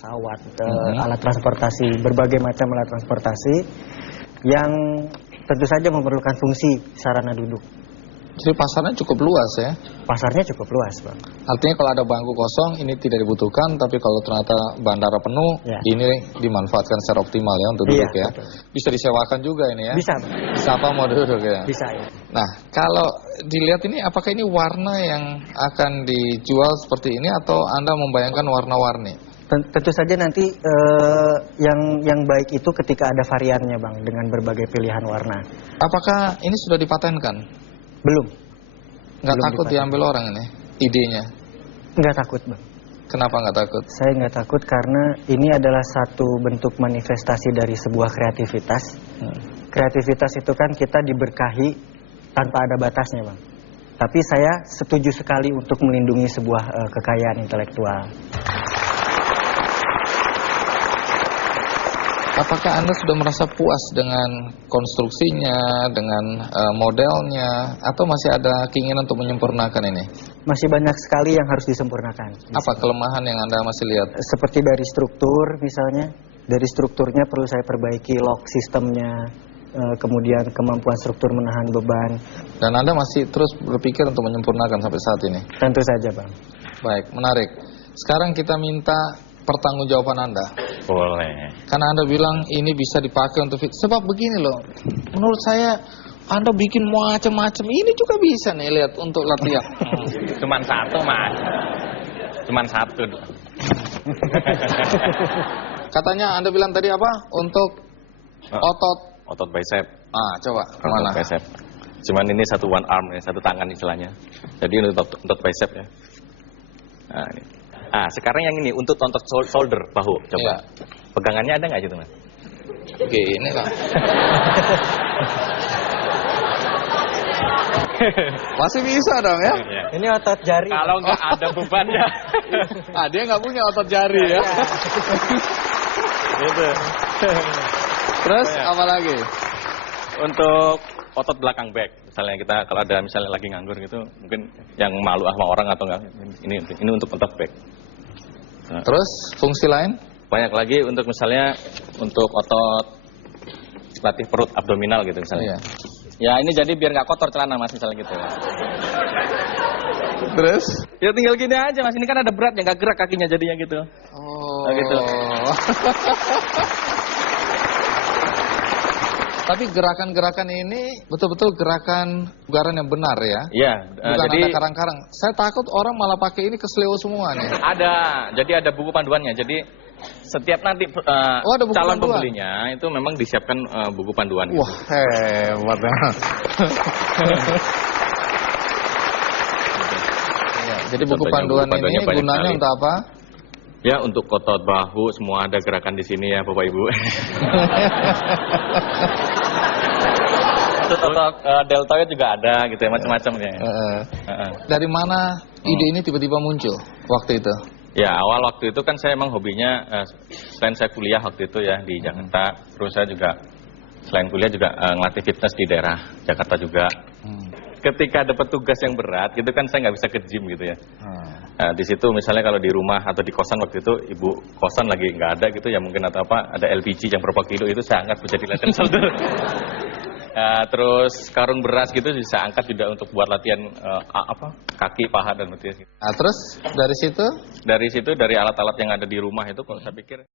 pesawat, alat transportasi, berbagai macam alat transportasi yang tentu saja memerlukan fungsi sarana duduk. Jadi pasarnya cukup luas ya? Pasarnya cukup luas, Bang. Artinya kalau ada bangku kosong ini tidak dibutuhkan, tapi kalau ternyata bandara penuh, Ya. ini dimanfaatkan secara optimal ya untuk duduk ya. Betul. Bisa disewakan juga ini ya? Bisa, Bang. Siapa mau duduk ya? Bisa ya. Nah, kalau dilihat ini apakah ini warna yang akan dijual seperti ini atau Anda membayangkan warna-warni? Tentu saja nanti yang baik itu ketika ada variannya, Bang, dengan berbagai pilihan warna. Apakah ini sudah dipatenkan? Belum. Nggak Belum takut dipatenkan. diambil orang ini? Idenya? Nggak takut, Bang. Kenapa nggak takut? Saya nggak takut karena ini adalah satu bentuk manifestasi dari sebuah kreativitas. Kreativitas itu kan kita diberkahi tanpa ada batasnya, Bang. Tapi saya setuju sekali untuk melindungi sebuah kekayaan intelektual. Apakah Anda sudah merasa puas dengan konstruksinya, dengan modelnya, atau masih ada keinginan untuk menyempurnakan ini? Masih banyak sekali yang harus disempurnakan. Apa kelemahan yang Anda masih lihat? Seperti dari struktur misalnya, dari strukturnya perlu saya perbaiki, lock sistemnya, kemudian kemampuan struktur menahan beban. Dan Anda masih terus berpikir untuk menyempurnakan sampai saat ini? Tentu saja, Bang. Baik, menarik. Sekarang kita minta pertanggungjawaban Anda. Boleh. Karena Anda bilang ini bisa dipakai untuk sebab begini loh. Menurut saya Anda bikin macam-macam ini juga bisa nih lihat untuk latihan. Cuman satu, Mas. Cuman satu. Katanya Anda bilang tadi apa? Untuk Otot bicep. Coba kemana? Otot bicep. Cuman ini satu one arm ya, satu tangan istilahnya. Jadi untuk otot bicep ya. Nah, ini. Sekarang yang ini untuk otot shoulder, bahu. Coba. Iya. Pegangannya ada nggak gitu, Mas? Gini lah. Masih bisa dong ya? Iya. Ini otot jari. Kalau nggak ada bebannya. Dia nggak punya otot jari ya. Gitu. Terus apa lagi? Untuk otot belakang back. Misalnya kita kalau ada misalnya lagi nganggur gitu, mungkin yang malu sama orang atau enggak. Ini untuk otot back. Nah. Terus fungsi lain? Banyak lagi untuk misalnya untuk otot latih perut abdominal gitu misalnya. Iya. Ya ini jadi biar nggak kotor celana Mas misalnya gitu. Terus? Ya tinggal gini aja Mas, ini kan ada berat yang nggak gerak kakinya jadinya gitu. Oh. Gitu. Tapi gerakan-gerakan ini betul-betul gerakan bugaran yang benar ya? Iya. Bukan Jadi ada karang-karang. Saya takut orang malah pakai ini kesleo semua nih. ada. Jadi ada buku panduannya. Jadi setiap nanti ada buku calon panduan? pembelinya itu memang disiapkan buku panduan. Wah, hebat ya. Jadi buku panduan ini gunanya untuk apa? Ya untuk otot bahu semua ada gerakan di sini ya Bapak Ibu. Untuk otot deltoid juga ada gitu ya macam-macam ya. Dari mana ide ini tiba-tiba muncul waktu itu? Ya awal waktu itu kan saya emang hobinya selain saya kuliah waktu itu ya di Jakarta, terus saya juga selain kuliah juga ngelatih fitness di daerah Jakarta juga. Ketika dapat tugas yang berat gitu kan saya nggak bisa ke gym gitu ya. Nah, di situ misalnya kalau di rumah atau di kosan waktu itu ibu kosan lagi nggak ada gitu ya mungkin atau apa ada LPG yang berapa kilo itu saya angkat menjadi latihan shoulder. Terus karung beras gitu bisa angkat juga untuk buat latihan kaki, paha dan betis. Nah, terus dari situ dari alat-alat yang ada di rumah itu kalau saya pikir